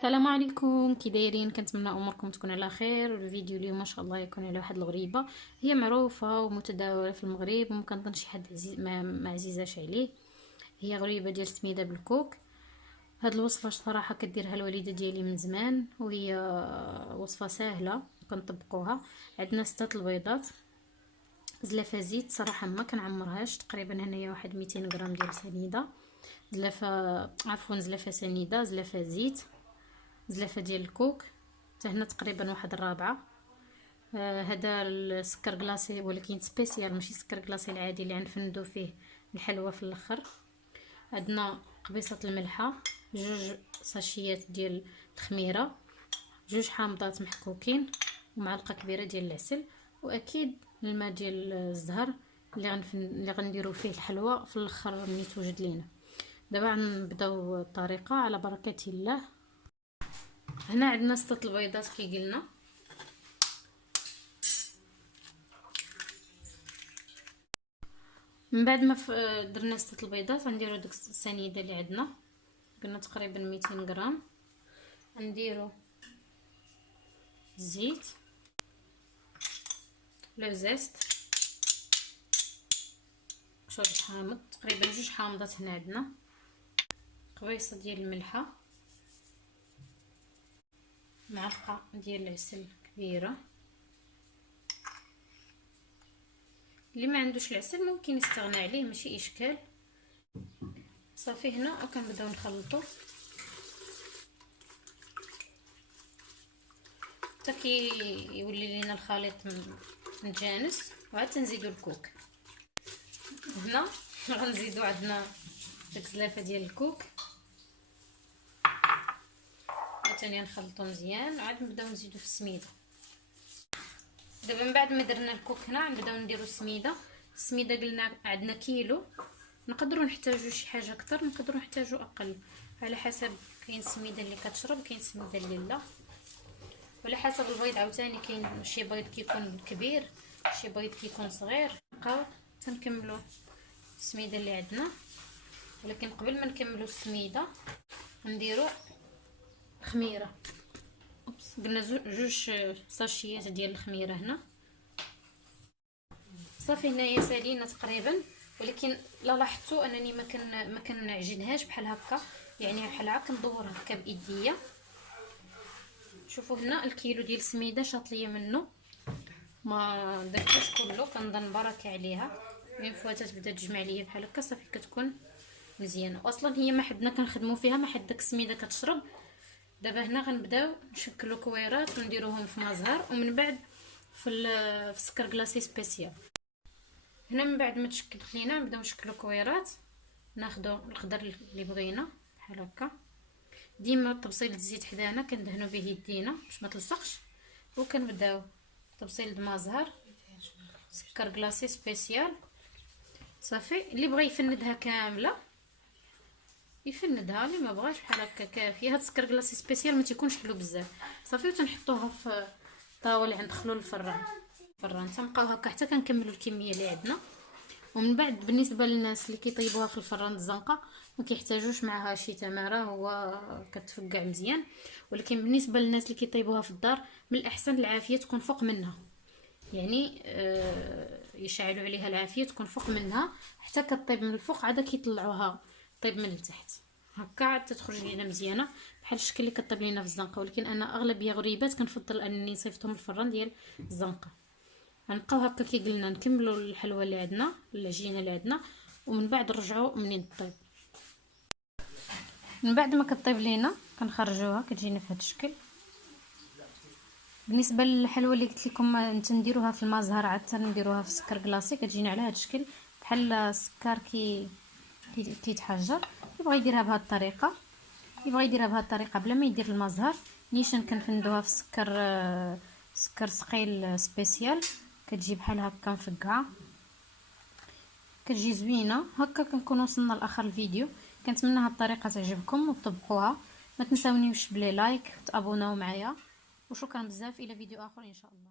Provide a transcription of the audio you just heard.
السلام عليكم، كي دايرين؟ كنتمنى اموركم تكون على خير. الفيديو اليوم ما شاء الله يكون على واحد الغريبه هي معروفه ومتداوله في المغرب، وما كنظن شي حد عزيز ما عزيزاش عليه. هي غريبه ديال سميده بالكوك. هاد الوصفه صراحه كديرها الوالده ديالي من زمان، وهي وصفه سهله كنطبقوها. عندنا 6 البيضات، زلافه زيت، صراحه ما كنعمرهاش، تقريبا هنايا واحد 200 غرام ديال سنيده، زلافه سنيده، زلافه زيت، زلافه ديال الكوك، حتى هنا تقريبا واحد الرابعه. هذا السكر كلاصي ولكن سبيسيال، ماشي سكر كلاصي العادي اللي غنفندو فيه الحلوى في الاخر. عندنا قبيصه الملحه، 2 ساشيات ديال الخميره، 2 حامضات محكوكين، ومعلقه كبيره ديال العسل، واكيد الماء ديال الزهر اللي غنديروا فيه الحلوى في الاخر ملي توجد لينا. دابا غنبداو الطريقه على بركه الله. هنا عندنا 6 البيضات كي قلنا. من بعد ما درنا 6 البيضات غنديروا ديك السنيده اللي عندنا، قلنا تقريبا 200 غرام. غنديروا الزيت، لو زيست، شويه حامض، تقريبا 2 حامضات هنا عندنا، قبيصه ديال الملحه، معلقه ديال العسل كبيره. اللي ما عندوش العسل ممكن يستغنى عليه، ماشي اشكال. صافي هنا وكنبداو نخلطوا حتى كي يولي لينا الخليط متجانس، وعاد تنزيدوا الكوك. هنا غنزيدوا عندنا داك الزلافه ديال الكوك، ثاني نخلطوا مزيان، وعاد نبداو نزيدوا في السميده. دابا من بعد ما درنا الكوك هنا نبداو نديروا السميده قلنا عندنا كيلو، نقدروا نحتاجوا شي حاجه اكثر، نقدروا نحتاجوا اقل على حسب. كاين السميده اللي كتشرب، كاين السميده اللي لا، وعلى حسب البيض عاوتاني. كاين شي بيض كيكون كبير، شي بيض كيكون صغير. نبقاو تنكملوا السميده اللي عندنا، ولكن قبل ما نكملوا السميده نديروا خميره. قلنا 2 ساشيات ديال الخميره هنا. صافي هنايا سالينا تقريبا، ولكن لا لاحظتوا انني ما كنعجنهاش بحال هكا، يعني بحال هكا ندور هكا بايديا. شوفوا هنا الكيلو ديال السميده شاط ليا منه، ما درتوش كله، كنظن بركه عليها. من فوا تبدا تجمع ليا بحال هكا صافي كتكون مزيانه. اصلا هي ما حدنا كنخدموا فيها، ما حد داك السميده كتشرب. دابا هنا غنبداو نشكلوا كويرات ونديروهم في مزهر، ومن بعد في السكر كلاصي سبيسيال. هنا من بعد ما تشكلت لينا نبداو نشكلوا كويرات، ناخذوا الخضر اللي بغينا بحال هكا. ديما تبصيل الزيت حدانا كندهنوا به يدينا باش ما تلصقش، وكنبداو تبصيل المزهر، سكر كلاصي سبيسيال. صافي اللي بغى يفندها كامله يفندها، اللي ما بغاش بحال هكا كافيه. هاد السكر كلاصي سبيسيال ما تيكونش حلو بزاف. صافي وتنحطوها في الطاوله اللي ندخلوا الفران تنبقاو هكا حتى كنكملوا الكميه اللي عندنا. ومن بعد بالنسبه للناس اللي كيطيبوها في الفران الزنقه ما كيحتاجوش معها شي تماره، هو كتفقع مزيان. ولكن بالنسبه للناس اللي كيطيبوها في الدار، من الاحسن العافيه تكون فوق منها، يعني يشعلوا عليها العافيه تكون فوق منها حتى كطيب من الفوق، عاد كيطلعوها طيب من التحت هكا عاد تخرج لينا مزيانه بحال الشكل اللي كطيب لينا في الزنقه. ولكن انا اغلبيه غريبات كنفضل انني نصيفطهم الفران ديال الزنقه. غنبقاو هكا كي قلنا نكملوا الحلوه اللي عندنا، العجينه اللي عندنا، ومن بعد نرجعوا منين طيب. من بعد ما كطيب لينا كنخرجوها، كتجينا في هذا الشكل. بالنسبه للحلوه اللي قلت لكم انت نديروها في المزهر عاد نديروها في السكر كلاصي، كتجينا على هذا الشكل بحال السكر كيتحجر. يبغى يديرها بهذه الطريقه، يبغى يديرها بهذه الطريقه بلا ما يدير المزهر. نيشان كنفندوها في سكر ثقيل سبيسيال، كتجي بحال هكا مفقعه، كتجي زوينه هكا. كنكون وصلنا لاخر الفيديو. كنتمنى هذه الطريقه تعجبكم وتطبقوها. ما تنساونيوش بلي لايك وتابوناو معايا، وشكرا بزاف. الى فيديو اخر ان شاء الله.